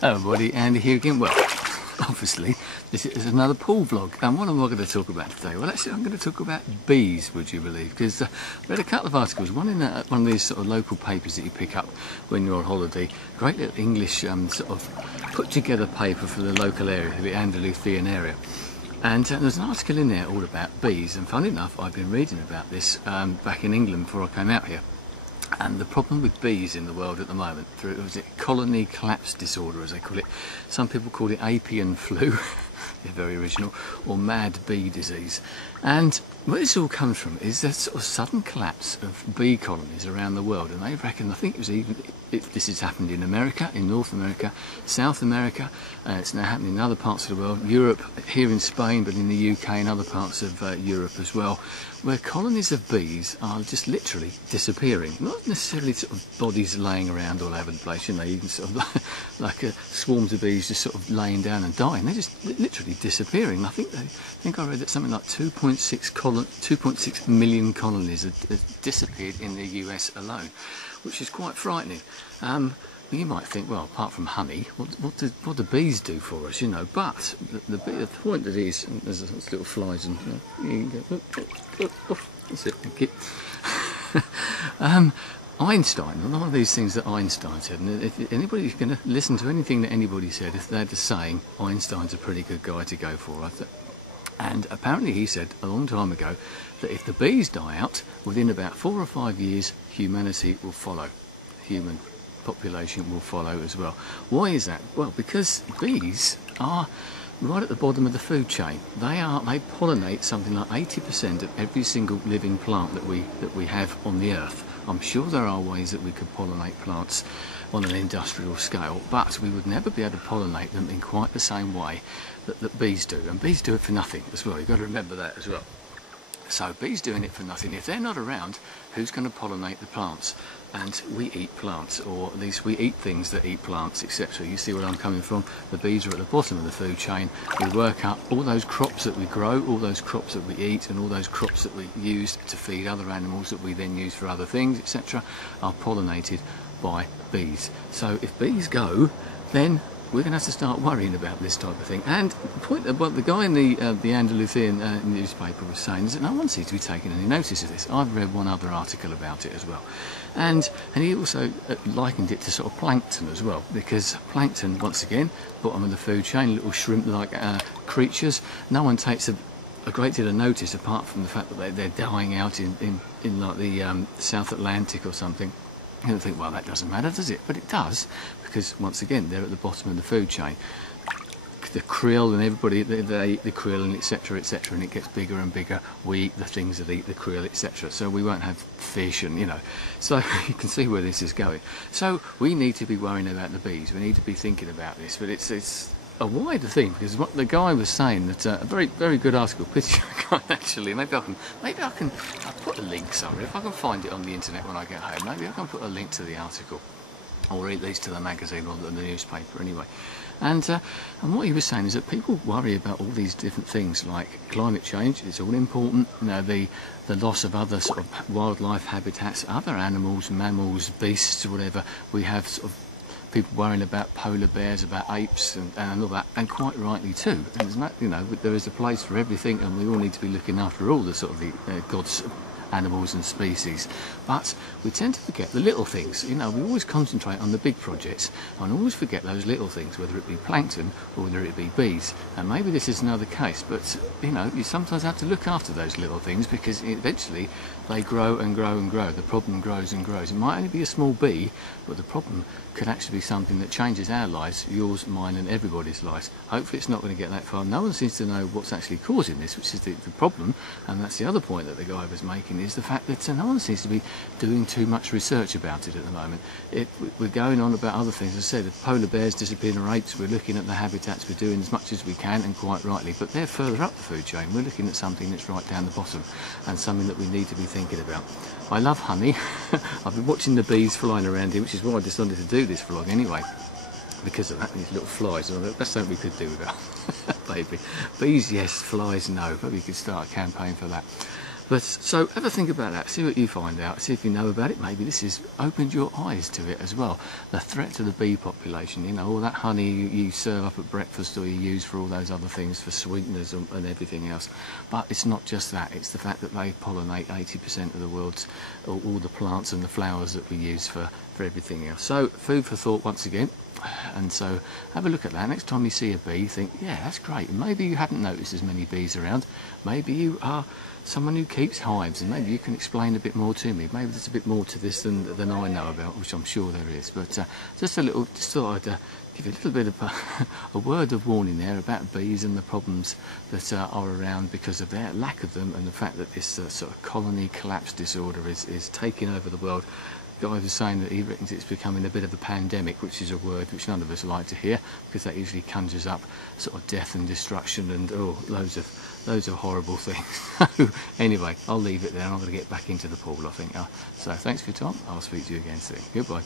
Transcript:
Hello everybody, Andy here again. Well, obviously, this is another pool vlog. And what am I going to talk about today? Well, actually, I'm going to talk about bees, would you believe? Because I read a couple of articles, one in one of these sort of local papers that you pick up when you're on holiday. Great little English sort of put together paper for the local area, the Andalusian area. And there's an article in there all about bees. And funny enough, I've been reading about this back in England before I came out here. And the problem with bees in the world at the moment, was it colony collapse disorder as they call it. Some people call it apian flu, they're very original, or mad bee disease. And where this all comes from is that sort of sudden collapse of bee colonies around the world. And they reckon, I think it was even, this has happened in America, in North America, South America, it's now happening in other parts of the world, Europe, here in Spain, but in the UK and other parts of Europe as well, where colonies of bees are just literally disappearing. Not necessarily sort of bodies laying around all over the place, you know, you can sort of like swarms of bees just sort of laying down and dying. They're just literally disappearing. I think I read that something like 2.6 million colonies have disappeared in the US alone, which is quite frightening. You might think, well, apart from honey, what do bees do for us, you know? But the point that is, there's little flies and that's it. Thank you. Einstein, one of these things that Einstein said, and if anybody's going to listen to anything that anybody said, if they're just saying Einstein's a pretty good guy to go for, I think. And apparently he said a long time ago that if the bees die out, within about 4 or 5 years, humanity will follow. Human population will follow as well. Why is that? Well, because bees are right at the bottom of the food chain. They pollinate something like 80% of every single living plant that we have on the earth. I'm sure there are ways that we could pollinate plants on an industrial scale, but we would never be able to pollinate them in quite the same way that bees do. And bees do it for nothing as well. You've got to remember that as well. So bees doing it for nothing. If they're not around, who's going to pollinate the plants? And we eat plants, or at least we eat things that eat plants, etc. You see where I'm coming from? The bees are at the bottom of the food chain. We work up all those crops that we grow, all those crops that we eat, and all those crops that we use to feed other animals that we then use for other things, etc. are pollinated by bees. So if bees go, then we're going to have to start worrying about this type of thing. And the guy in the Andalusian newspaper was saying is that no one seems to be taking any notice of this. I've read one other article about it as well. And he also likened it to sort of plankton as well, because plankton, once again, bottom of the food chain, little shrimp-like creatures. No one takes a great deal of notice apart from the fact that they're dying out in like the South Atlantic or something. You don't think, well, that doesn't matter, does it? But it does, because once again, they're at the bottom of the food chain. The krill and everybody, they eat the krill and etc, etc, and it gets bigger and bigger. We eat the things that eat the krill, etc. So we won't have fish, and you know. So you can see where this is going. So we need to be worrying about the bees. We need to be thinking about this. But it's a wider thing, because what the guy was saying, that a very good article. Pity I can't actually. Maybe I can. I'll put a link somewhere if I can find it on the internet when I get home. Maybe I can put a link to the article, or at least to the magazine or the newspaper anyway. And what he was saying is that people worry about all these different things like climate change. It's all important. You know, the loss of other sort of wildlife habitats, other animals, mammals, beasts, or whatever. We have sort of people worrying about polar bears, about apes, and all that, and quite rightly too. And you know, there is a place for everything, and we all need to be looking after all the sort of God's animals and species. But we tend to forget the little things. You know, we always concentrate on the big projects and always forget those little things, whether it be plankton or whether it be bees. And maybe this is another case, but you know, you sometimes have to look after those little things, because eventually they grow and grow and grow. The problem grows and grows. It might only be a small bee, but the problem could actually be something that changes our lives, yours, mine, and everybody's lives. Hopefully it's not going to get that far. No one seems to know what's actually causing this, which is the problem, and that's the other point that the guy was making, is the fact that no one seems to be doing too much research about it at the moment. We're going on about other things. As I said, the polar bears disappearing, or apes, we're looking at the habitats, we're doing as much as we can, and quite rightly, but they're further up the food chain. We're looking at something that's right down the bottom, and something that we need to be thinking about. I love honey. I've been watching the bees flying around here, which is why I decided to do this vlog anyway, because of that, these little flies. That's something we could do without. Maybe. Bees, yes. Flies, no. Maybe we could start a campaign for that. But so have a think about that, see what you find out, see if you know about it. Maybe this has opened your eyes to it as well. The threat to the bee population, you know, all that honey you serve up at breakfast or you use for all those other things, for sweeteners and everything else. But it's not just that, it's the fact that they pollinate 80% of the world's, all the plants and the flowers that we use for everything else. So food for thought once again. And so have a look at that. Next time you see a bee, think, yeah, that's great. And maybe you hadn't noticed as many bees around. Maybe you are someone who keeps hives, and maybe you can explain a bit more to me. Maybe there's a bit more to this than I know about, which I'm sure there is. But just thought I'd give you a little bit of a word of warning there about bees and the problems that are around because of their lack of them, and the fact that this sort of colony collapse disorder is taking over the world. The guy was saying that he reckons it's becoming a bit of a pandemic, which is a word which none of us like to hear, because that usually conjures up sort of death and destruction and loads of horrible things. Anyway, I'll leave it there. I'm going to get back into the pool, I think. So thanks for your time. I'll speak to you again soon. Goodbye.